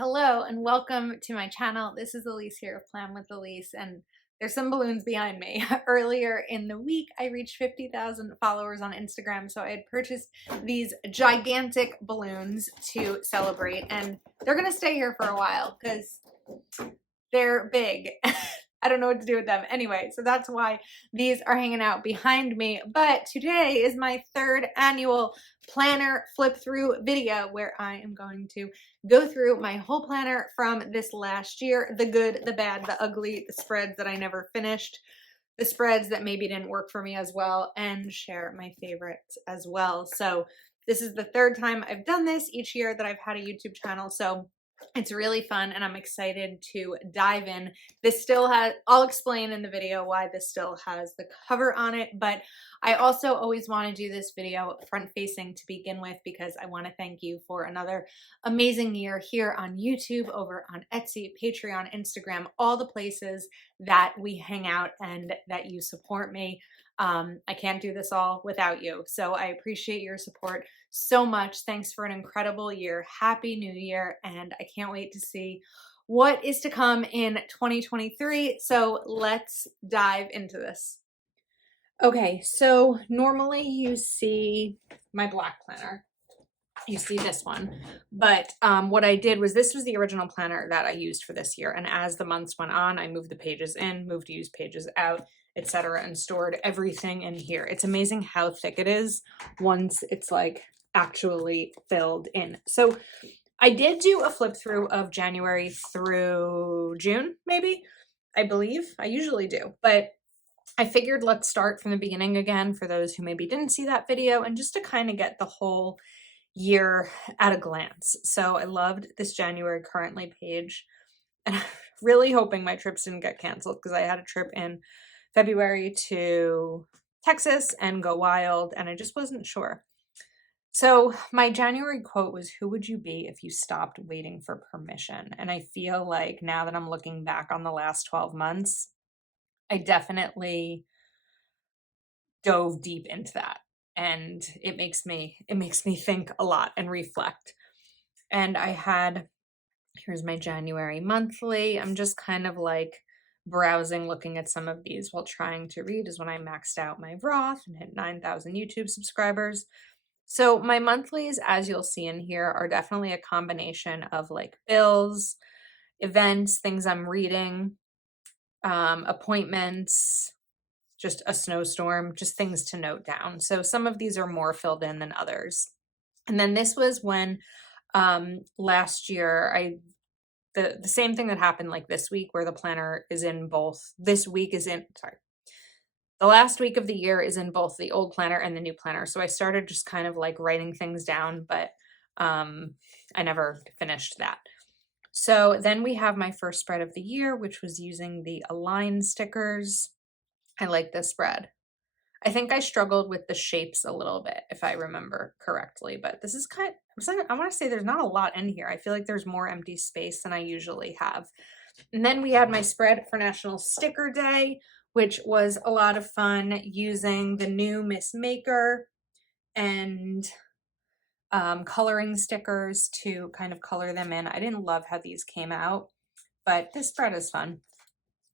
Hello and welcome to my channel. This is Elise here of Plan with Elise, and there's some balloons behind me. Earlier in the week, I reached 50,000 followers on Instagram, so I had purchased these gigantic balloons to celebrate, and they're gonna stay here for a while because they're big. I don't know what to do with them. Anyway, so that's why these are hanging out behind me. But today is my third annual planner flip through video where I am going to go through my whole planner from this last year, the good, the bad, the ugly, the spreads that I never finished, the spreads that maybe didn't work for me as well, and share my favorites as well. So this is the third time I've done this each year that I've had a YouTube channel. So it's really fun and I'm excited to dive in. This still has, I'll explain in the video why this still has the cover on it, but I also always want to do this video front facing to begin with because I want to thank you for another amazing year here on YouTube, over on Etsy, Patreon, Instagram, all the places that we hang out and that you support me. I can't do this all without you. So I appreciate your support so much. Thanks for an incredible year. Happy New Year. And I can't wait to see what is to come in 2023. So let's dive into this. Okay, so normally you see my black planner. You see this one, but what I did was, this was the original planner that I used for this year, and as the months went on, I moved the pages in, moved used pages out, etc., and stored everything in here. It's amazing how thick it is once it's like actually filled in. So I did do a flip through of January through June, maybe, I believe. I usually do, but I figured let's start from the beginning again for those who maybe didn't see that video, and just to kind of get the whole year at a glance. So I loved this January currently page, and I'm really hoping my trips didn't get canceled because I had a trip in February to Texas and go wild, and I just wasn't sure. So my January quote was, "Who would you be if you stopped waiting for permission?" And I feel like now that I'm looking back on the last 12 months, I definitely dove deep into that. And it makes me think a lot and reflect. And I had, here's my January monthly. I'm just kind of like browsing, looking at some of these while trying to read, is when I maxed out my Roth and hit 9,000 YouTube subscribers. So my monthlies, as you'll see in here, are definitely a combination of like bills, events, things I'm reading, appointments, just a snowstorm, just things to note down. So some of these are more filled in than others. And then this was when last year the same thing that happened like this week, where the planner is in both. This week is in, sorry, the last week of the year is in both the old planner and the new planner. So I started just kind of like writing things down, but I never finished that. So then we have my first spread of the year, which was using the Align stickers. I like this spread. I think I struggled with the shapes a little bit, if I remember correctly, but this is kind of, I want to say there's not a lot in here. I feel like there's more empty space than I usually have. And then we had my spread for National Sticker Day, which was a lot of fun, using the new Miss Maker and coloring stickers to kind of color them in. I didn't love how these came out, but this spread is fun.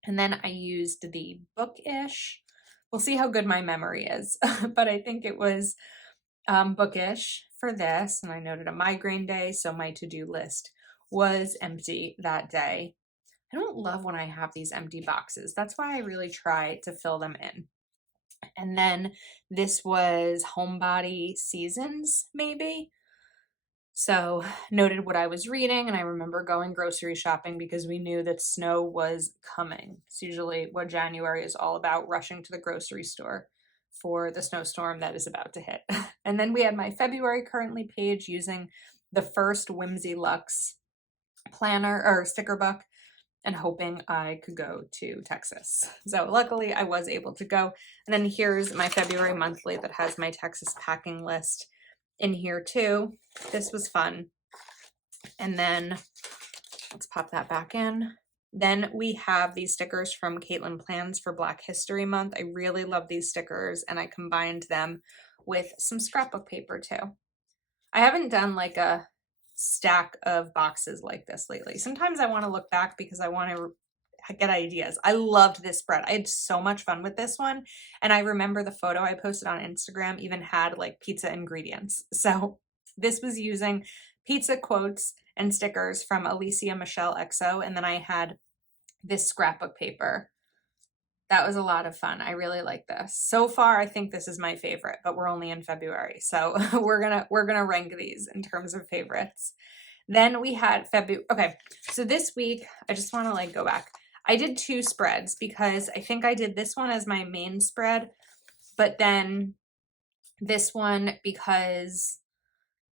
And then I used the Bookish. We'll see how good my memory is, but I think it was Bookish for this. And I noted a migraine day, so my to-do list was empty that day. I don't love when I have these empty boxes. That's why I really try to fill them in. And then this was Homebody Seasons, maybe. So noted what I was reading, and I remember going grocery shopping because we knew that snow was coming. It's usually what January is all about, rushing to the grocery store for the snowstorm that is about to hit. And then we had my February currently page using the first Whimsy Luxe planner or sticker book, and hoping I could go to Texas. So luckily I was able to go. And then here's my February monthly that has my Texas packing list in here too. This was fun. And then let's pop that back in. Then we have these stickers from Caitlin Plans for Black History Month. I really love these stickers, and I combined them with some scrapbook paper too. I haven't done like a stack of boxes like this lately. Sometimes I want to look back because I want to get ideas. I loved this spread. I had so much fun with this one. And I remember the photo I posted on Instagram even had like pizza ingredients. So this was using pizza quotes and stickers from Alicia Michelle XO. And then I had this scrapbook paper. That was a lot of fun. I really like this. So far, I think this is my favorite, but we're only in February. So we're gonna rank these in terms of favorites. Then we had February. Okay, so this week, I just want to like go back. I did 2 spreads because I think I did this one as my main spread, but then this one because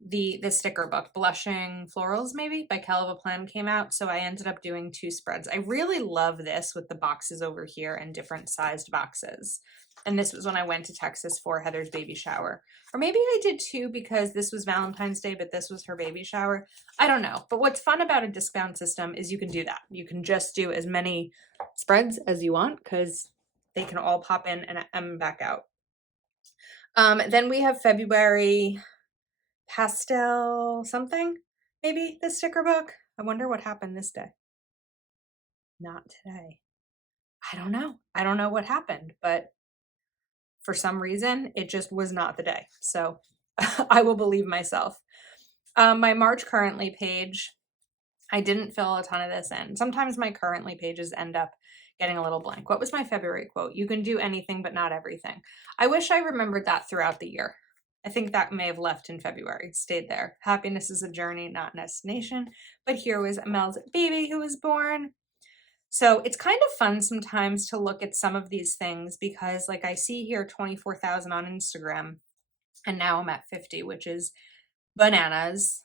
the sticker book, Blushing Florals maybe, by Calva Plan came out, so I ended up doing 2 spreads. I really love this with the boxes over here and different sized boxes. And this was when I went to Texas for Heather's baby shower. Or maybe I did 2 because this was Valentine's Day, but this was her baby shower. I don't know. But what's fun about a discount system is you can do that. You can just do as many spreads as you want because they can all pop in and back out. Then we have February pastel something, maybe the sticker book. I wonder what happened this day. Not today. I don't know. I don't know what happened, but for some reason, it just was not the day. So I will believe myself. My March currently page, I didn't fill a ton of this in. Sometimes my currently pages end up getting a little blank. What was my February quote? You can do anything, but not everything. I wish I remembered that throughout the year. I think that may have left in February, stayed there. Happiness is a journey, not a destination. But here was Mel's baby who was born. So it's kind of fun sometimes to look at some of these things because like I see here 24,000 on Instagram and now I'm at 50, which is bananas.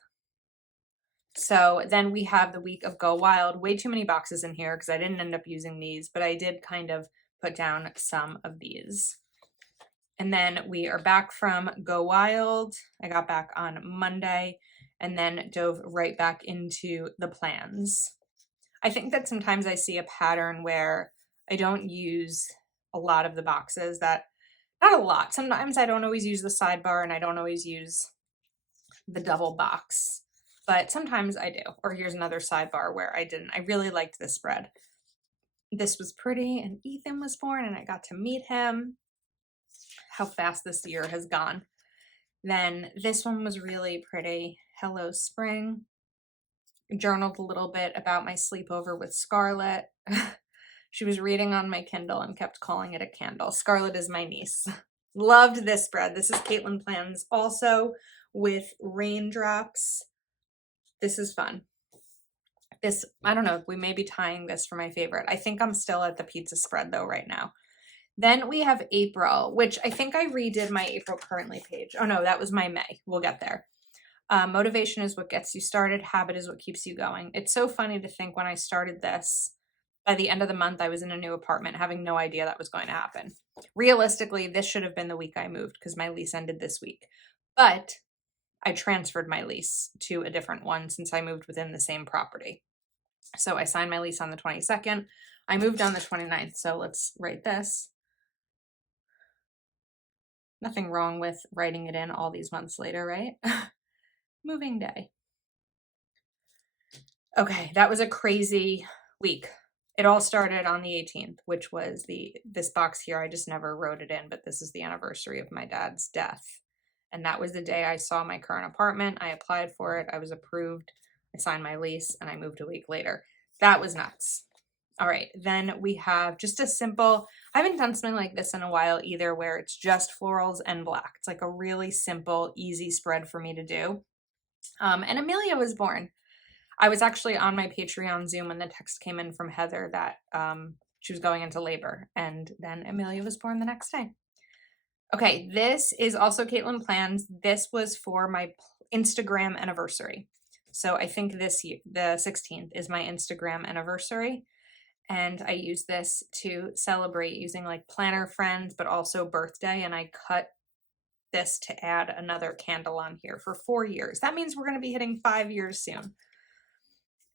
So then we have the week of Go Wild. Way too many boxes in here because I didn't end up using these, but I did kind of put down some of these. And then we are back from Go Wild. I got back on Monday and then dove right back into the plans. I think that sometimes I see a pattern where I don't use a lot of the boxes that, not a lot. Sometimes I don't always use the sidebar and I don't always use the double box, but sometimes I do. Or here's another sidebar where I didn't. I really liked this spread. This was pretty and Ethan was born and I got to meet him. How fast this year has gone. Then this one was really pretty. Hello Spring. Journaled a little bit about my sleepover with Scarlett. She was reading on my Kindle and kept calling it a candle. Scarlett is my niece. Loved this spread. This is Caitlin Plans also with raindrops. This is fun. This, I don't know, we may be tying this for my favorite. I think I'm still at the pizza spread though right now. Then we have April, which I think I redid my April currently page. Oh no, that was my May. We'll get there. Motivation is what gets you started. Habit is what keeps you going. It's so funny to think when I started this, by the end of the month, I was in a new apartment having no idea that was going to happen. Realistically, this should have been the week I moved because my lease ended this week. But I transferred my lease to a different one since I moved within the same property. So I signed my lease on the 22nd. I moved on the 29th. So let's write this. Nothing wrong with writing it in all these months later, right? Moving day. Okay, that was a crazy week. It all started on the 18th, which was this box here. I just never wrote it in, but this is the anniversary of my dad's death. And that was the day I saw my current apartment. I applied for it. I was approved. I signed my lease and I moved a week later. That was nuts. All right, then we have just a simple, I haven't done something like this in a while either, where it's just florals and black. It's like a really simple, easy spread for me to do. And Amelia was born. I was actually on my Patreon Zoom when the text came in from Heather that she was going into labor, and then Amelia was born the next day. Okay, this is also Caitlin Plans. This was for my Instagram anniversary. So I think this year, the 16th, is my Instagram anniversary. And I use this to celebrate using like planner friends, but also birthday. And I cut this to add another candle on here for 4 years. That means we're going to be hitting 5 years soon.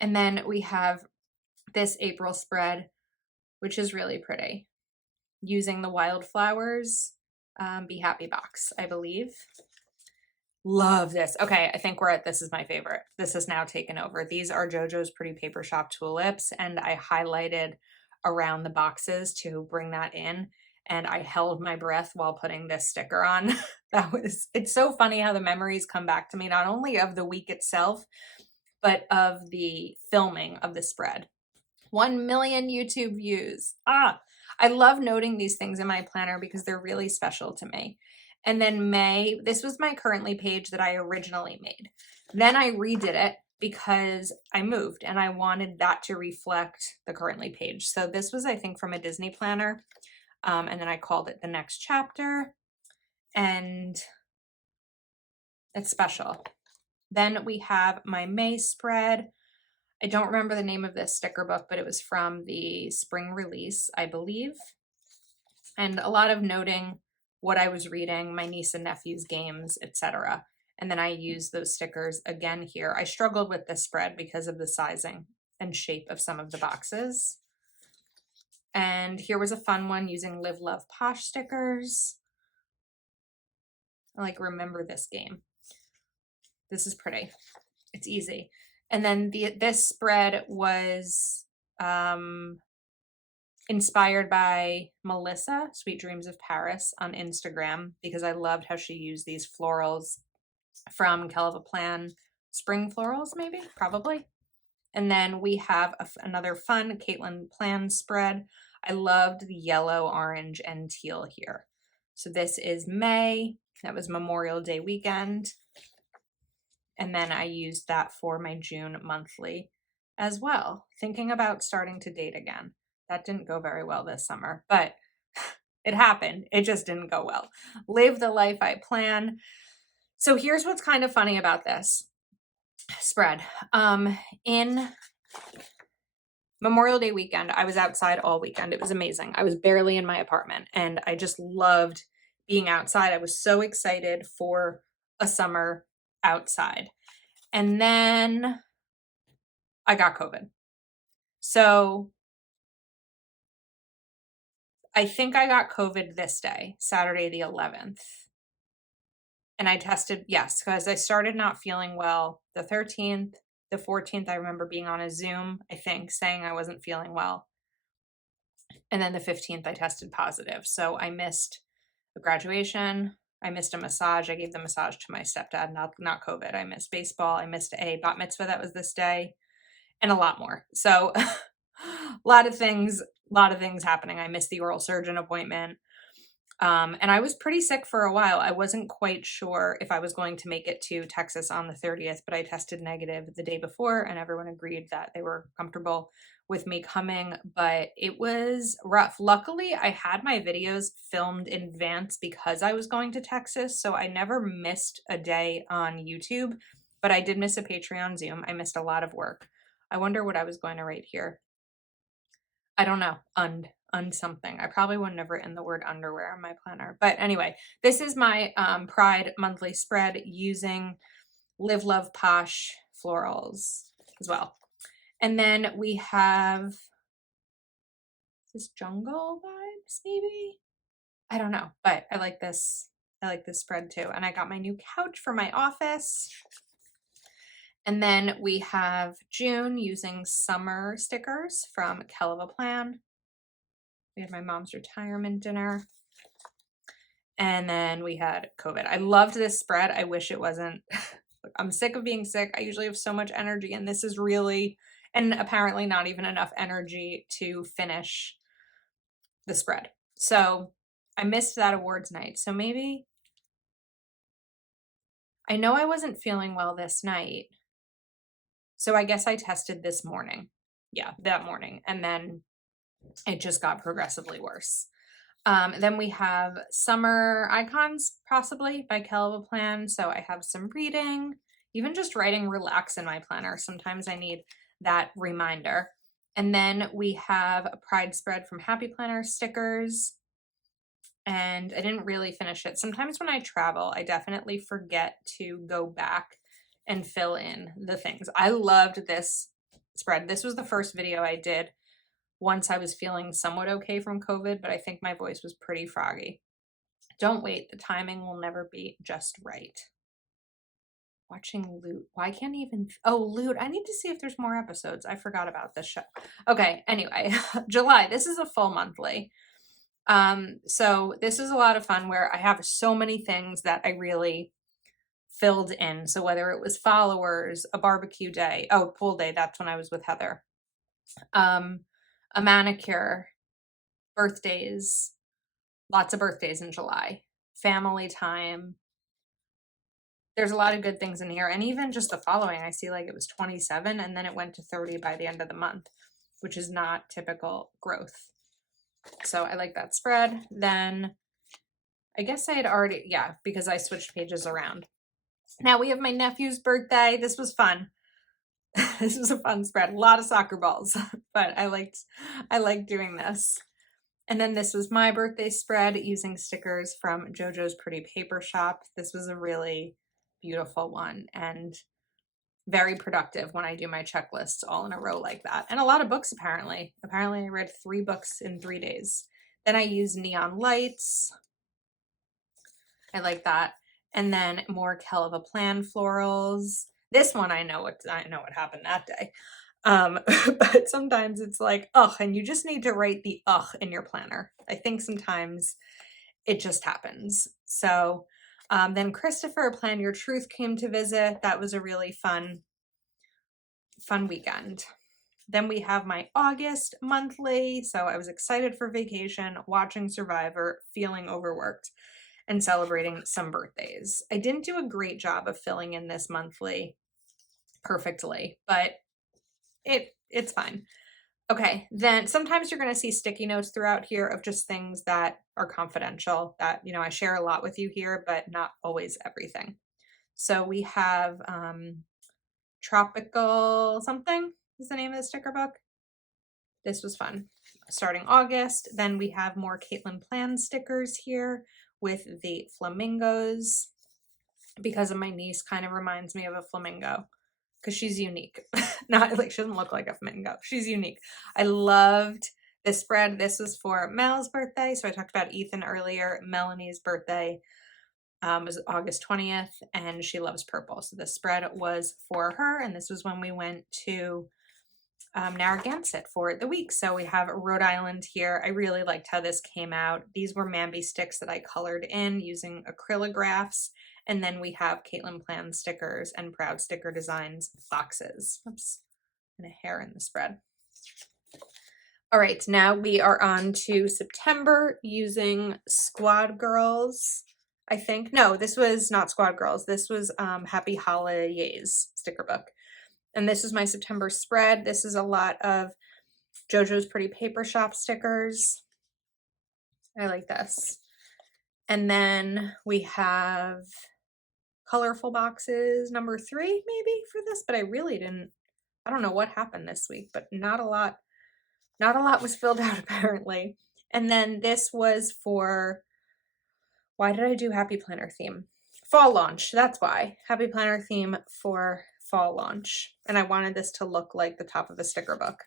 And then we have this April spread, which is really pretty, using the wildflowers Be Happy box, I believe. Love this. Okay, I think this is my favorite. This has now taken over. These are JoJo's Pretty Paper Shop tulips, and I highlighted around the boxes to bring that in, and I held my breath while putting this sticker on. It's so funny how the memories come back to me, not only of the week itself, but of the filming of the spread. 1 million YouTube views. I love noting these things in my planner because they're really special to me. And then May, this was my currently page that I originally made. Then I redid it because I moved and I wanted that to reflect the currently page. So this was, I think, from a Disney planner. And then I called it the next chapter, and it's special. Then we have my May spread. I don't remember the name of this sticker book, but it was from the spring release, I believe. And a lot of noting what I was reading, my niece and nephew's games, etc. And then I used those stickers again here. I struggled with this spread because of the sizing and shape of some of the boxes. And here was a fun one using Live, Love, Posh stickers. I like remember this game. This is pretty. It's easy. And then this spread was inspired by Melissa, Sweet Dreams of Paris, on Instagram, because I loved how she used these florals from Kelva Plan spring florals, maybe, probably. And then we have another fun Caitlin Plan spread. I loved the yellow, orange, and teal here. So this is May. That was Memorial Day weekend. And then I used that for my June monthly as well. Thinking about starting to date again. That didn't go very well this summer, but it happened. It just didn't go well. Live the life I plan. So here's what's kind of funny about this spread. In Memorial Day weekend, I was outside all weekend. It was amazing. I was barely in my apartment and I just loved being outside. I was so excited for a summer outside. And then I got COVID. So I think I got COVID this day, Saturday the 11th. And I tested, yes, because I started not feeling well the 13th, the 14th. I remember being on a Zoom, I think, saying I wasn't feeling well. And then the 15th, I tested positive. So I missed a graduation. I missed a massage. I gave the massage to my stepdad, not COVID. I missed baseball. I missed a bat mitzvah that was this day, and a lot more. So a lot of things happening. I missed the oral surgeon appointment. And I was pretty sick for a while. I wasn't quite sure if I was going to make it to Texas on the 30th, but I tested negative the day before and everyone agreed that they were comfortable with me coming, but it was rough. Luckily, I had my videos filmed in advance because I was going to Texas, so I never missed a day on YouTube, but I did miss a Patreon Zoom. I missed a lot of work. I wonder what I was going to write here. I don't know. Something. I probably wouldn't have written the word underwear on my planner. But anyway, this is my Pride monthly spread using Live, Love, Posh florals as well. And then we have this jungle vibes, maybe? I don't know, but I like this. I like this spread too. And I got my new couch for my office. And then we have June using summer stickers from Kelva Plan. We had my mom's retirement dinner. And then we had COVID. I loved this spread. I wish it wasn't. I'm sick of being sick. I usually have so much energy, and this is really, and apparently not even enough energy to finish the spread. So I missed that awards night. So maybe, I know I wasn't feeling well this night. So I guess I tested this morning. Yeah, that morning. And then it just got progressively worse. Then we have Summer Icons, possibly, by Kelva Plan. So I have some reading, even just writing relax in my planner. Sometimes I need that reminder. And then we have a Pride spread from Happy Planner stickers. And I didn't really finish it. Sometimes when I travel, I definitely forget to go back and fill in the things. I loved this spread. This was the first video I did once I was feeling somewhat okay from COVID, but I think my voice was pretty froggy. Don't wait, the timing will never be just right. Watching Loot. Why can't I even, oh, Loot. I need to see if there's more episodes. I forgot about this show. Okay, anyway, July. This is a full monthly. So this is a lot of fun where I have so many things that I really filled in. So whether it was followers, a barbecue day, oh, pool day, that's when I was with Heather. A manicure, birthdays, lots of birthdays in July, family time. There's a lot of good things in here. And even just the following, I see like it was 27 and then it went to 30 by the end of the month, which is not typical growth. So I like that spread. Then I guess I had already, yeah, because I switched pages around. Now we have my nephew's birthday. This was fun. This was a fun spread. A lot of soccer balls, but I liked doing this. And then this was my birthday spread using stickers from JoJo's Pretty Paper Shop. This was a really beautiful one and very productive when I do my checklists all in a row like that. And a lot of books apparently. Apparently I read 3 books in 3 days. Then I use neon lights. I like that. And then more Kell of a Plan florals. This one I know what happened that day. But sometimes it's like, ugh, and you just need to write the ugh in your planner. I think sometimes it just happens. So then Christopher, Plan Your Truth, came to visit. That was a really fun weekend. Then we have my August monthly. So I was excited for vacation, watching Survivor, feeling overworked, and celebrating some birthdays. I didn't do a great job of filling in this monthly perfectly, but it's fine. Okay, then sometimes you're going to see sticky notes throughout here of just things that are confidential that, you know, I share a lot with you here, but not always everything. So we have Tropical something is the name of the sticker book. This was fun. Starting August, then we have more Caitlin Plan stickers here with the flamingos because of my niece kind of reminds me of a flamingo because she's unique. Not like she doesn't look like a flamingo. She's unique. I loved this spread. This was for Mel's birthday. So I talked about Ethan earlier. Melanie's birthday was August 20th and she loves purple. So the spread was for her. And this was when we went to Narragansett for the week. So we have Rhode Island here. I really liked how this came out. These were Mambi sticks that I colored in using acrylographs. And then we have Caitlin Plan stickers and Proud Sticker Designs boxes. Oops, and a hair in the spread. All right, now we are on to September using Squad Girls. I think, no, this was not Squad Girls. This was Happy Holidays sticker book. And this is my September spread. This is a lot of JoJo's Pretty Paper Shop stickers. I like this. And then we have colorful boxes number 3 maybe for this, but I don't know what happened this week, but not a lot was filled out apparently. And then this was for, why did I do Happy Planner theme? Fall launch, that's why. Happy Planner theme for fall launch. And I wanted this to look like the top of a sticker book.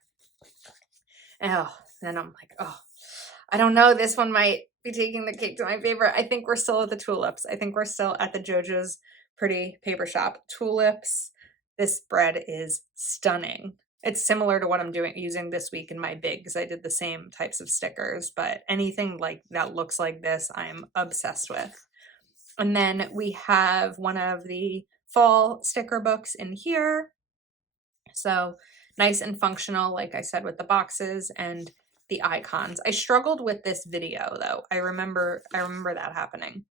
And then I'm like, I don't know, this one might be taking the cake to my favorite. I think we're still at the tulips. I think we're still at the JoJo's Pretty Paper Shop tulips. This spread is stunning. It's similar to what I'm using this week in my bigs. I did the same types of stickers, but anything like that looks like this, I'm obsessed with. And then we have one of the fall sticker books in here. So nice and functional, like I said, with the boxes and the icons. I struggled with this video though. I remember that happening.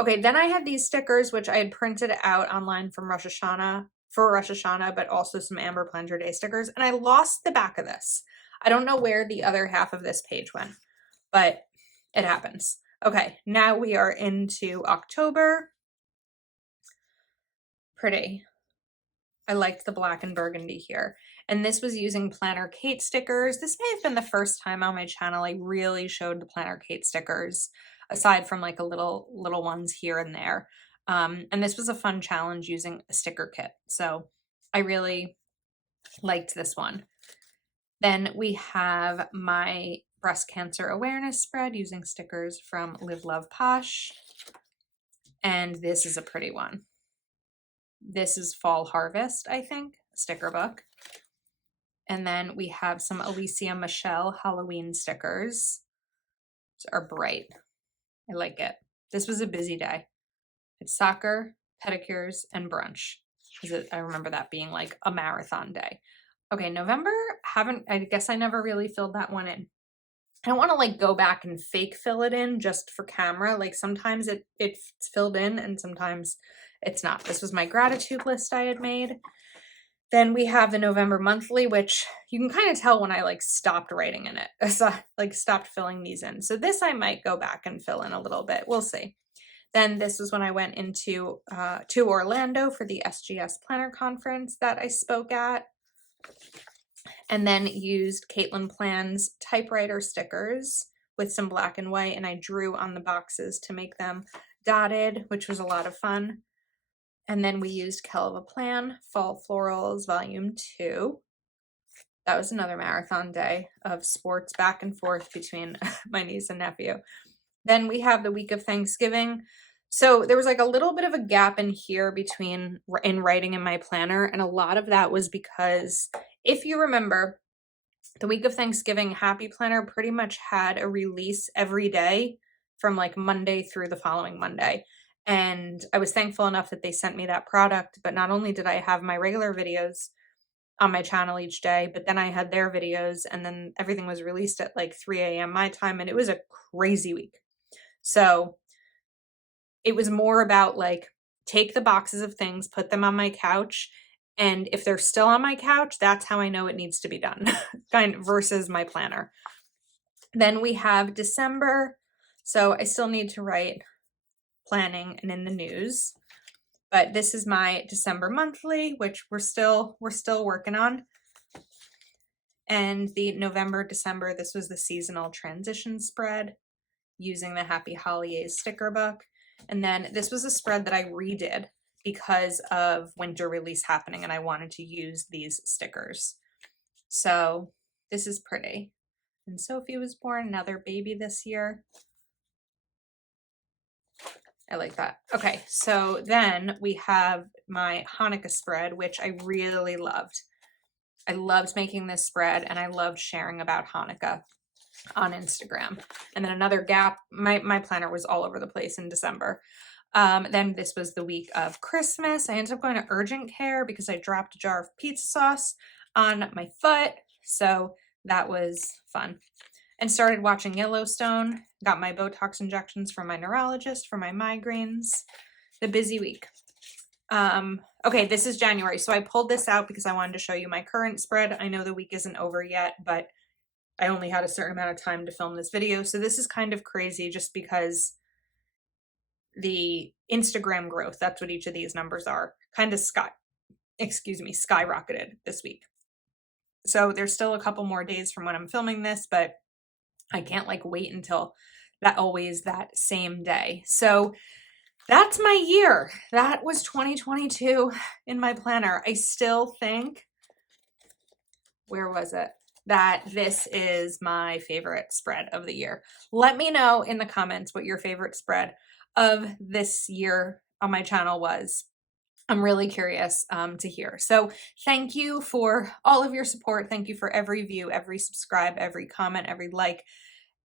Okay, then I had these stickers, which I had printed out online from Rosh Hashanah, but also some Amber Plunger Day stickers. And I lost the back of this. I don't know where the other half of this page went, but it happens. Okay, now we are into October. Pretty. I liked the black and burgundy here. And this was using Planner Kate stickers. This may have been the first time on my channel I really showed the Planner Kate stickers, aside from like a little ones here and there. And this was a fun challenge using a sticker kit. So I really liked this one. Then we have my breast cancer awareness spread using stickers from Live Love Posh. And this is a pretty one. This is Fall Harvest, I think, sticker book. And then we have some Alicia Michelle Halloween stickers. These are bright. I like it. This was a busy day. It's soccer, pedicures, and brunch. I remember that being like a marathon day. Okay, November, I guess I never really filled that one in. I don't want to like go back and fake fill it in just for camera. Like sometimes it's filled in and sometimes it's not. This was my gratitude list I had made. Then we have the November monthly, which you can kind of tell when I like stopped writing in it. So like stopped filling these in. So this I might go back and fill in a little bit. We'll see. Then this was when I went to Orlando for the SGS Planner Conference that I spoke at. And then used Caitlin Plan's typewriter stickers with some black and white, and I drew on the boxes to make them dotted, which was a lot of fun. And then we used Kelva Plan, Fall Florals Volume 2. That was another marathon day of sports back and forth between my niece and nephew. Then we have the week of Thanksgiving. So there was like a little bit of a gap in here between in writing in my planner. And a lot of that was because if you remember, the week of Thanksgiving Happy Planner pretty much had a release every day from like Monday through the following Monday. And I was thankful enough that they sent me that product. But not only did I have my regular videos on my channel each day, but then I had their videos, and then everything was released at like 3 a.m. my time, and it was a crazy week. So it was more about like, take the boxes of things, put them on my couch, and if they're still on my couch, that's how I know it needs to be done, kind of versus my planner. Then we have December. So I still need to write planning and in the news. But this is my December monthly, which we're still working on. And the November, December, this was the seasonal transition spread using the Happy Holidays sticker book. And then this was a spread that I redid because of winter release happening and I wanted to use these stickers. So this is pretty. And Sophie was born, another baby this year. I like that. Okay, so then we have my Hanukkah spread, which I really loved. I loved making this spread and I loved sharing about Hanukkah on Instagram. And then another gap, my planner was all over the place in December. Then this was the week of Christmas. I ended up going to urgent care because I dropped a jar of pizza sauce on my foot. So that was fun. And started watching Yellowstone. Got my Botox injections from my neurologist for my migraines. The busy week. Okay, this is January. So I pulled this out because I wanted to show you my current spread. I know the week isn't over yet, but I only had a certain amount of time to film this video. So this is kind of crazy just because the Instagram growth, that's what each of these numbers are, kind of skyrocketed this week. So there's still a couple more days from when I'm filming this, but I can't like wait until that same day. So that's my year. That was 2022 in my planner. I still think, where was it? That this is my favorite spread of the year. Let me know in the comments what your favorite spread of this year on my channel was. I'm really curious to hear. So thank you for all of your support. Thank you for every view, every subscribe, every comment, every like,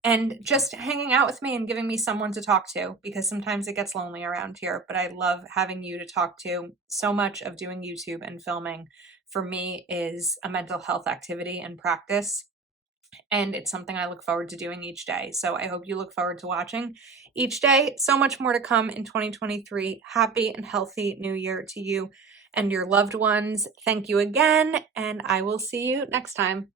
and just hanging out with me and giving me someone to talk to, because sometimes it gets lonely around here, but I love having you to talk to. So much of doing YouTube and filming for me is a mental health activity and practice. And it's something I look forward to doing each day. So I hope you look forward to watching each day. So much more to come in 2023. Happy and healthy New Year to you and your loved ones. Thank you again, and I will see you next time.